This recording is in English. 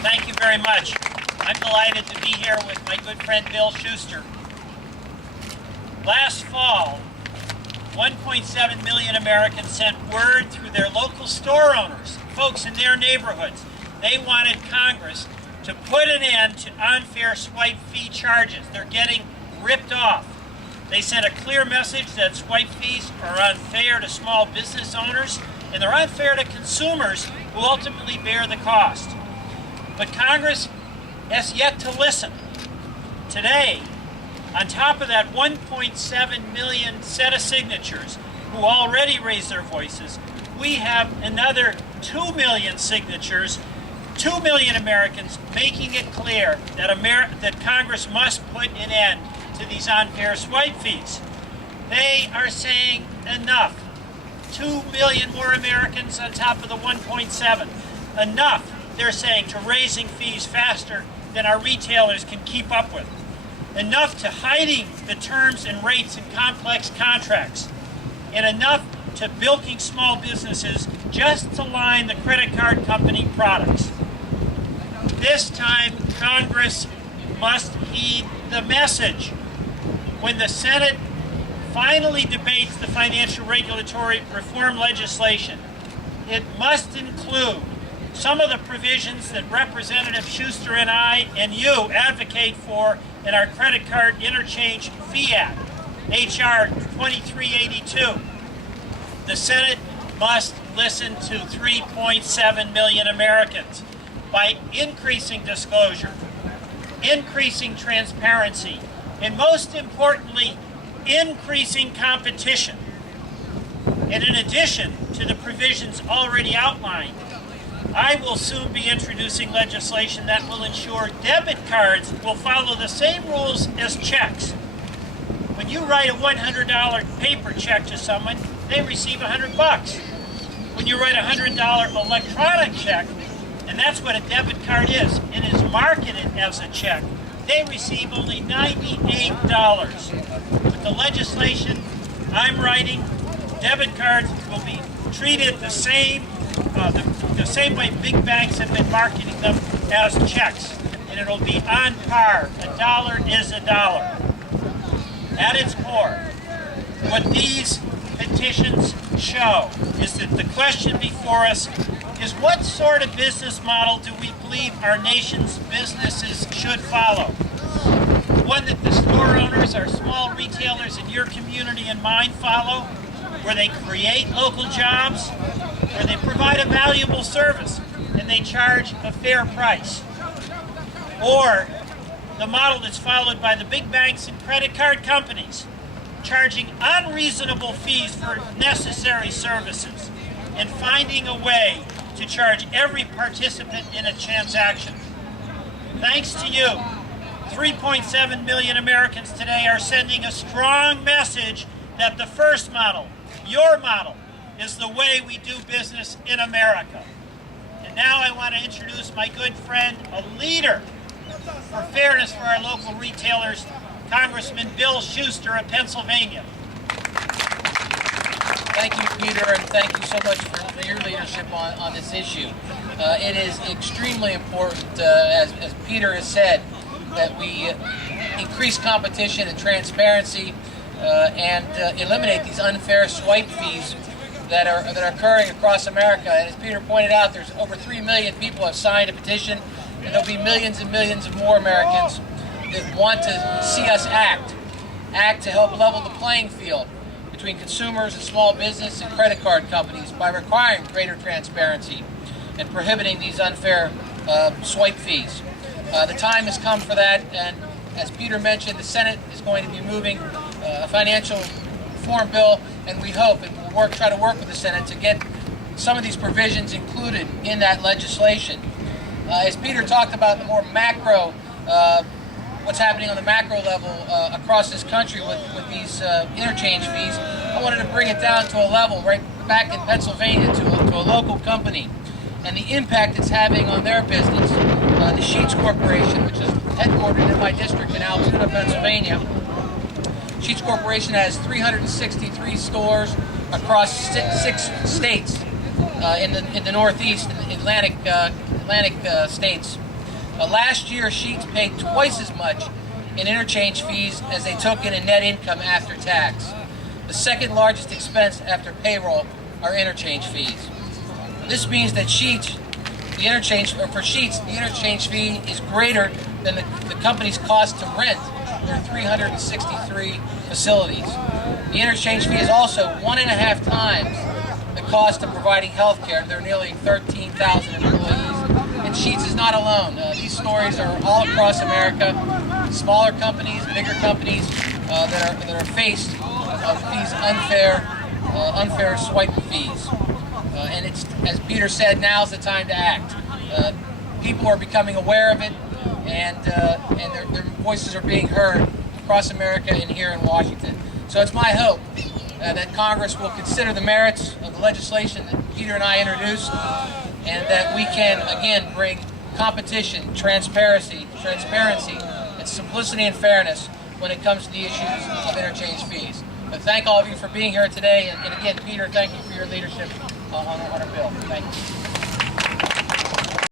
Thank you very much. I'm delighted to be here with my good friend Bill Shuster. Last fall, 1.7 million Americans sent word through their local store owners, folks in their neighborhoods. They wanted Congress to put an end to unfair swipe fee charges. They're getting ripped off. They sent a clear message that swipe fees are unfair to small business owners and they're unfair to consumers who ultimately bear the cost. But Congress has yet to listen. Today, on top of that 1.7 million set of signatures who already raised their voices, we have another 2 million signatures, 2 million Americans making it clear that Congress must put an end to these unfair swipe fees. They are saying enough. 2 million more Americans on top of the 1.7. Enough, they're saying, to raising fees faster than our retailers can keep up with. Enough to hiding the terms and rates in complex contracts. And enough to bilking small businesses just to line the credit card company products. This time, Congress must heed the message. When the Senate finally debates the financial regulatory reform legislation, it must include some of the provisions that Representative Shuster and I and you advocate for in our Credit Card Interchange Fee Act, H.R. 2382. The Senate must listen to 3.7 million Americans by increasing disclosure, increasing transparency, and most importantly, increasing competition. And in addition to the provisions already outlined, I will soon be introducing legislation that will ensure debit cards will follow the same rules as checks. When you write a $100 paper check to someone, they receive $100. When you write a $100 electronic check, and that's what a debit card is, it is marketed as a check, they receive only $98. With the legislation I'm writing, debit cards will be treated the same way big banks have been marketing them as checks, and it'll be on par. A dollar is a dollar. At its core, what these petitions show is that the question before us is, what sort of business model do we believe our nation's businesses should follow? One that the store owners, our small retailers in your community and mine follow, where they create local jobs, where they provide a valuable service and they charge a fair price. Or the model that's followed by the big banks and credit card companies, charging unreasonable fees for necessary services and finding a way to charge every participant in a transaction. Thanks to you, 3.7 million Americans today are sending a strong message that the first model, your model, is the way we do business in America. And now I want to introduce my good friend, a leader for fairness for our local retailers, Congressman Bill Shuster of Pennsylvania. Thank you, Peter, and thank you so much for your leadership on this issue. It is extremely important, as Peter has said, that we increase competition and transparency and eliminate these unfair swipe fees that are occurring across America. And as Peter pointed out, there's over 3 million people have signed a petition, and there'll be millions and millions of more Americans that want to see us act to help level the playing field between consumers and small business and credit card companies by requiring greater transparency and prohibiting these unfair swipe fees. The time has come for that, and as Peter mentioned, the Senate is going to be moving a financial reform bill, and we hope and we'll try to work with the Senate to get some of these provisions included in that legislation. As Peter talked about the more macro, what's happening on the macro level across this country with these interchange fees, I wanted to bring it down to a level right back in Pennsylvania to a local company and the impact it's having on their business. The Sheets Corporation, which is headquartered in my district in Altoona, Pennsylvania. Sheets Corporation has 363 stores across six states in the Northeast and Atlantic states. Last year, Sheetz paid twice as much in interchange fees as they took in net income after tax. The second largest expense after payroll are interchange fees. This means that the interchange fee is greater than the company's cost to rent their 363 facilities. The interchange fee is also 1.5 times the cost of providing health care to their nearly 13,000 employees. And Sheetz is not alone. These stories are all across America. Smaller companies, bigger companies that are faced with these unfair swipe fees. And it's, as Peter said, now's the time to act. People are becoming aware of it, and their voices are being heard across America and here in Washington. So it's my hope that Congress will consider the merits of the legislation that Peter and I introduced, and that we can again bring competition, transparency, and simplicity and fairness when it comes to the issues of interchange fees. But thank all of you for being here today, and again, Peter, thank you for your leadership on our bill. Thank you.